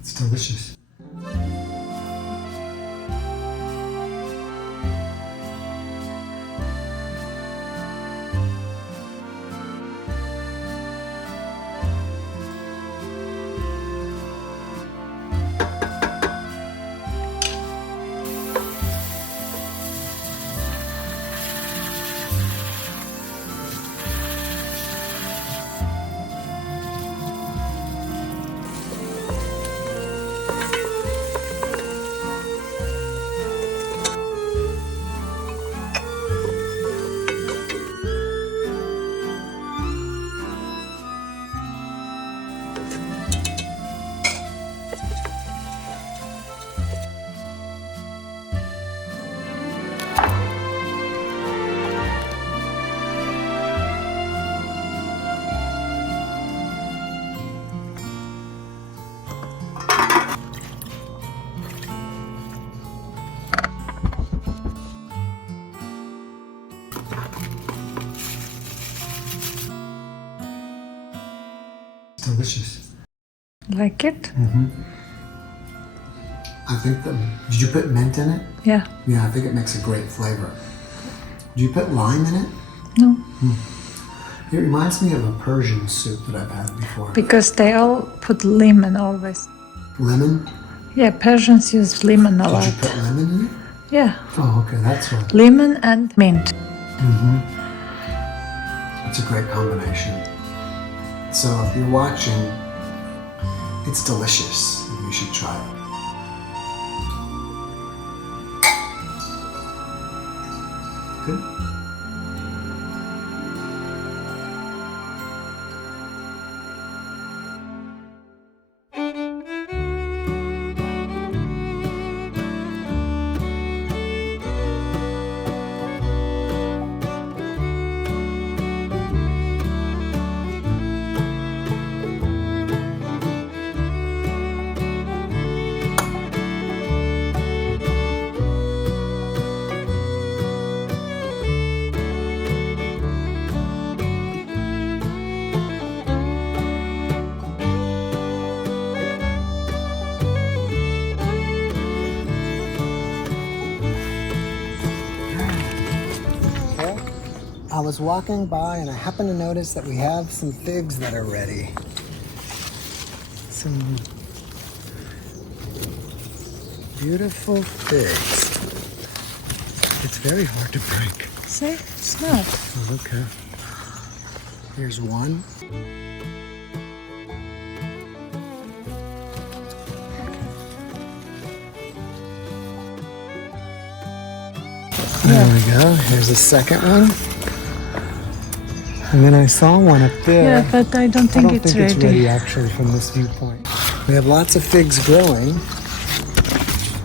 It's delicious. Delicious. Like it? I think did you put mint in it? Yeah. Yeah, I think it makes a great flavor. Do you put lime in it? No. It reminds me of a Persian soup that I've had before. Because they all put lemon always. Lemon? Yeah, Persians use lemon a lot. Did you put lemon in it? Yeah. Oh, okay, that's what. Lemon and mint. It's a great combination. So if you're watching, it's delicious. You should try it. Good. I was walking by and I happened to notice that we have some figs that are ready. Some beautiful figs. It's very hard to break. See? It's not. Oh, okay. Here's one. There we go. Here's the second one. And then I saw one up there. Yeah, but I don't think it's ready. It's ready actually from this viewpoint. We have lots of figs growing,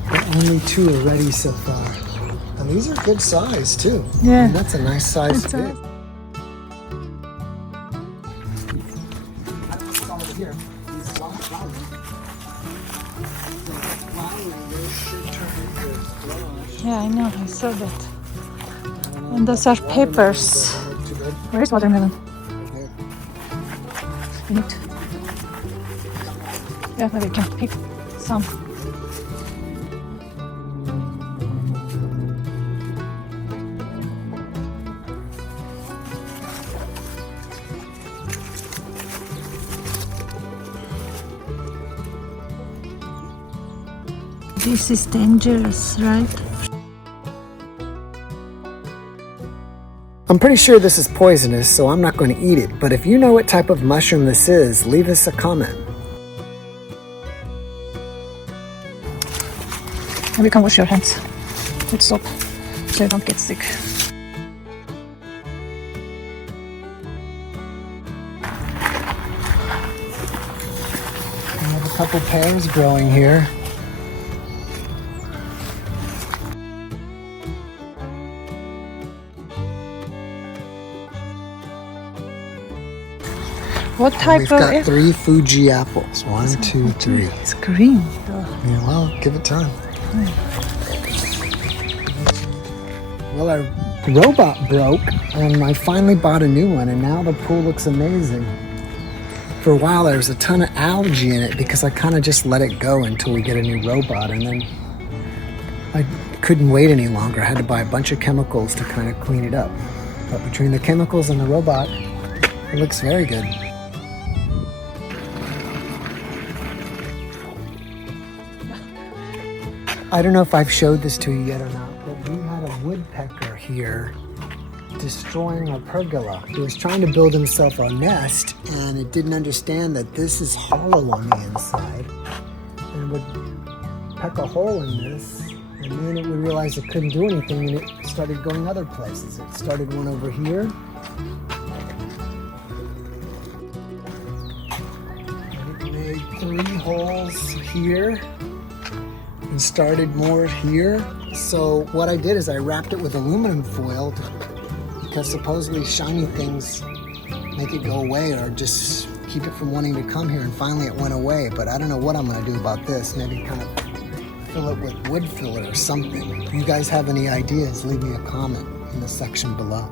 but only 2 are ready so far. And these are good size too. Yeah. And that's a nice size fig. Yeah, I know. I saw that. And those are peppers. Where is watermelon? You need. Yeah, maybe you can pick some. This is dangerous, right? I'm pretty sure this is poisonous, so I'm not going to eat it. But if you know what type of mushroom this is, leave us a comment. And you can wash your hands with soap so you don't get sick. We have a couple pears growing here. What type We've of got it? 3 Fuji apples. 1, 2, 3. It's green though. Yeah, well, give it time. Well, our robot broke, and I finally bought a new one, and now the pool looks amazing. For a while, there was a ton of algae in it because I kind of just let it go until we get a new robot, and then I couldn't wait any longer. I had to buy a bunch of chemicals to kind of clean it up. But between the chemicals and the robot, it looks very good. I don't know if I've showed this to you yet or not, but we had a woodpecker here destroying our pergola. He was trying to build himself a nest, and it didn't understand that this is hollow on the inside, and would peck a hole in this, and then it would realize it couldn't do anything, and it started going other places. It started one over here. And it made 3 holes here and started more here. So what I did is I wrapped it with aluminum foil because supposedly shiny things make it go away or just keep it from wanting to come here, and finally it went away. But I don't know what I'm gonna do about this. Maybe kind of fill it with wood filler or something. If you guys have any ideas, leave me a comment in the section below.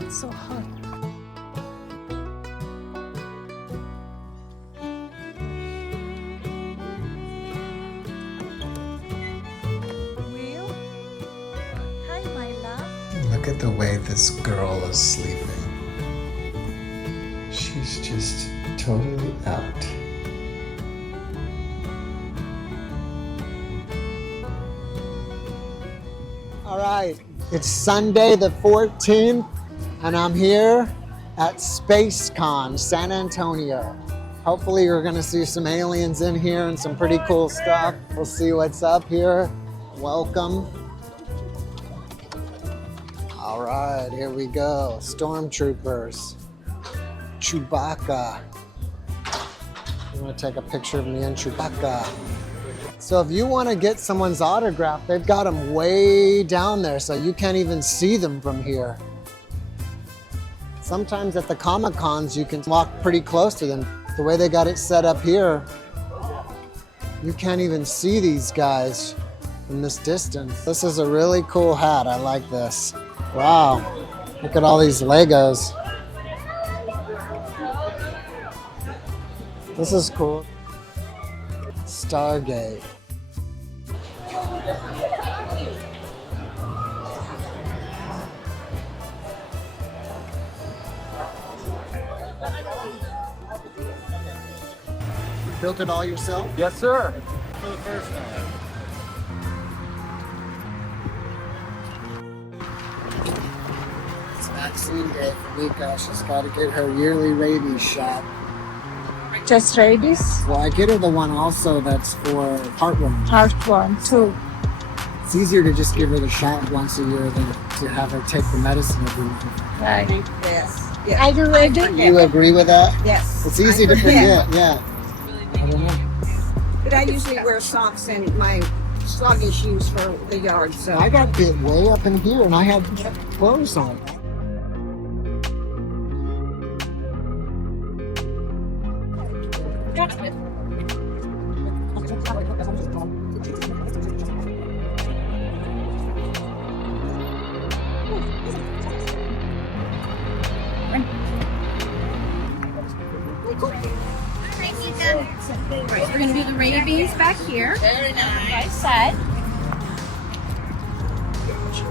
It's so hot. Will? Hi, my love. Look at the way this girl is sleeping. She's just totally out. All right, it's Sunday the 14th, and I'm here at SpaceCon, San Antonio. Hopefully you're gonna see some aliens in here and some pretty cool stuff. We'll see what's up here. Welcome. All right, here we go. Stormtroopers. Chewbacca. I'm gonna take a picture of me and Chewbacca. So if you want to get someone's autograph, they've got them way down there, so you can't even see them from here. Sometimes at the Comic-Cons, you can walk pretty close to them. The way they got it set up here, you can't even see these guys from this distance. This is a really cool hat. I like this. Wow, look at all these Legos. This is cool. Stargate. You built it all yourself? Yes, sir. For the first time. It's vaccine day for Mika. She's got to get her yearly rabies shot. Just rabies? Well, I get her the one also that's for heartworm. Heartworm too. It's easier to just give her the shot once a year than to have her take the medicine every month. Right. Yes. Are you ready? You agree with that? Yes. It's easy to forget, yeah. I don't know. But I usually wear socks and my slogging shoes for the yard, so. I got bit way up in here and I had clothes on. We're going to do the rabies back here. Very nice. Right side.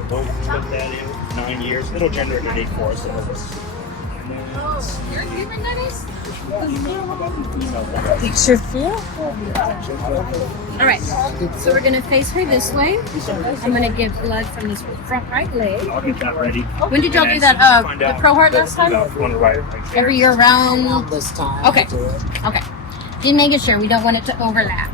Don't put that in 9 years. It'll generate an 8 for us. You're human, that is? Did you feel? All right. So we're going to face her this way. I'm going to give blood from this front right leg. I'll get that ready. When did y'all do that? The Pro Heart last time? On the right there. Every year around. Not this time. Okay. to do it. Okay. Just making sure we don't want it to overlap.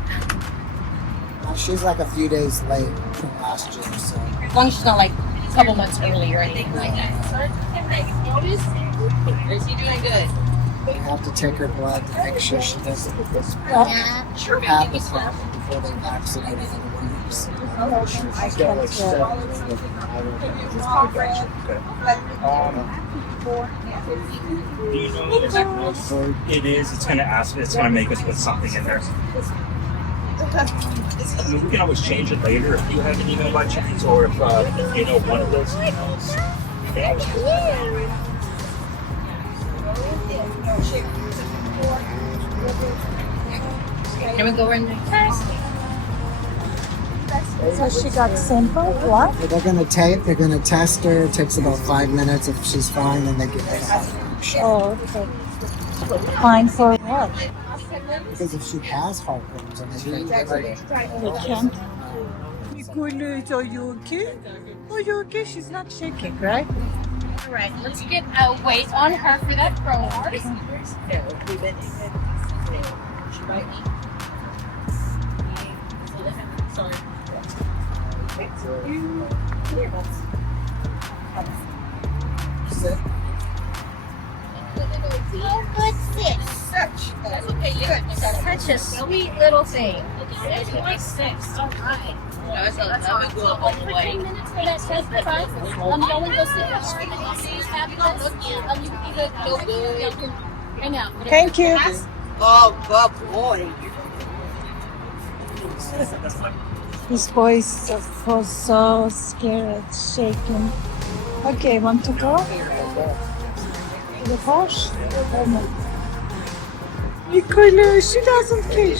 She's like a few days late from last year, so. As long as she's not like a couple months early or anything like that. Is he doing good? We have to take her blood to make sure she doesn't have Yeah. the problem before they vaccinate her for worms. Do you know it is? It's going to ask. It's going to make us put something in there. I mean, we can always change it later if you have an email by chance, or if you know one of those emails. Can we go in there first? So she got simple. What? They're gonna test her. It takes about 5 minutes. If she's fine, then they give her a heartworm shot. Oh, okay. Fine for what? Because if she has heartworms, and they can give her We can't. Nicholas, are you okay? Are you okay? She's not shaking, right? All right, let's get a weight on her for that pro horse. Oh, good sis. That's okay. You're such a sweet little thing. That's my sis. All right. That's how I go all the way. 10 minutes for that test, fine. Go and go sit down. You can either go hang out. Thank you. Oh, good boy. This boy was so scared, shaking. Okay, want to go? To the horse? Oh my. Nicholas, she doesn't care.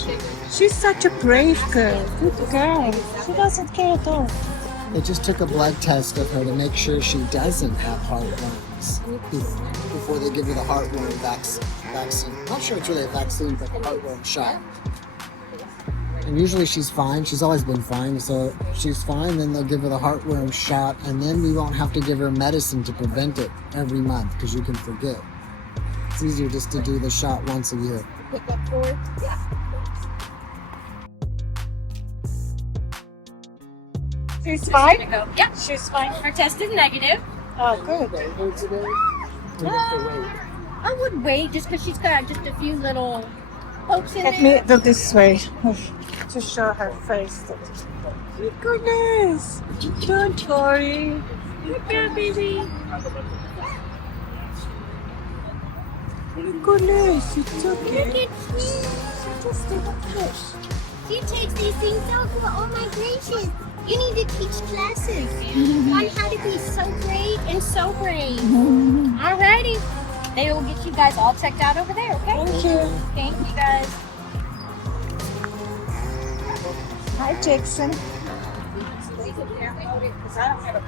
She's such a brave girl. Good girl. She doesn't care at all. They just took a blood test of her to make sure she doesn't have heartworms before they give her the heartworm vaccine. I'm not sure it's really a vaccine, but a heartworm shot. And usually she's fine. She's always been fine. So if she's fine, then they'll give her the heartworm shot, and then we won't have to give her medicine to prevent it every month because you can forget. It's easier just to do the shot once a year. She's fine? Yep. She's fine. Her test is negative. Oh, good. I would wait just because she's got just a few little pokes in Let there. me do this way to show her face. Goodness, don't worry. Okay, baby. Goodness, it's okay. Look at me. Just a push. She takes these things out. Oh my gracious. You need to teach classes on how to be so great and so brave. Alrighty. They will get you guys all checked out over there, okay? Thank you. Thank you guys. Hi, Jackson.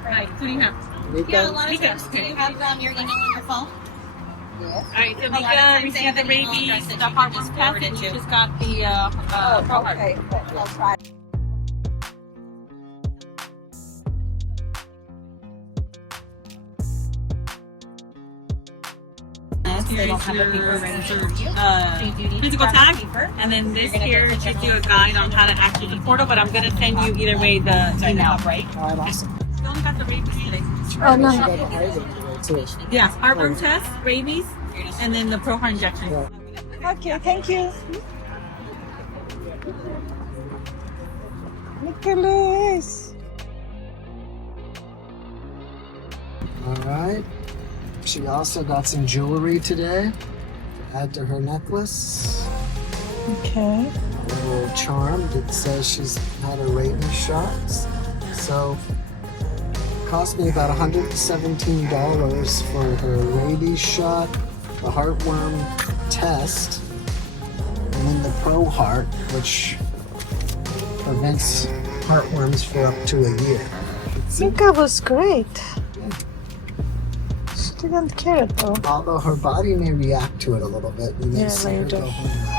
Right, who do you have? Mika, Do you have your email on your phone? Alright, so Mika received the rabies, the heartworm test, and she just got the pro heart. Okay, I'll try. They don't have a paper ready for physical tag, and then this here gives you a guide on how to access the portal, but I'm going to send you either way the email, right? all right, awesome. You only got the rabies today. Oh, no. She got a heartworm today, too. Yeah, heartworm test, rabies, and then the pro heart injection. Yeah. Okay, thank you. Nicholas. All right. She also got some jewelry today to add to her necklace. Okay. A little charm that says she's had her rabies shots. So it cost me about $117 for her rabies shot, the heartworm test, and then the Pro Heart, which prevents heartworms for up to a year. Mika was great. She didn't care though. Although her body may react to it a little bit, we may Yeah, see her later. go home.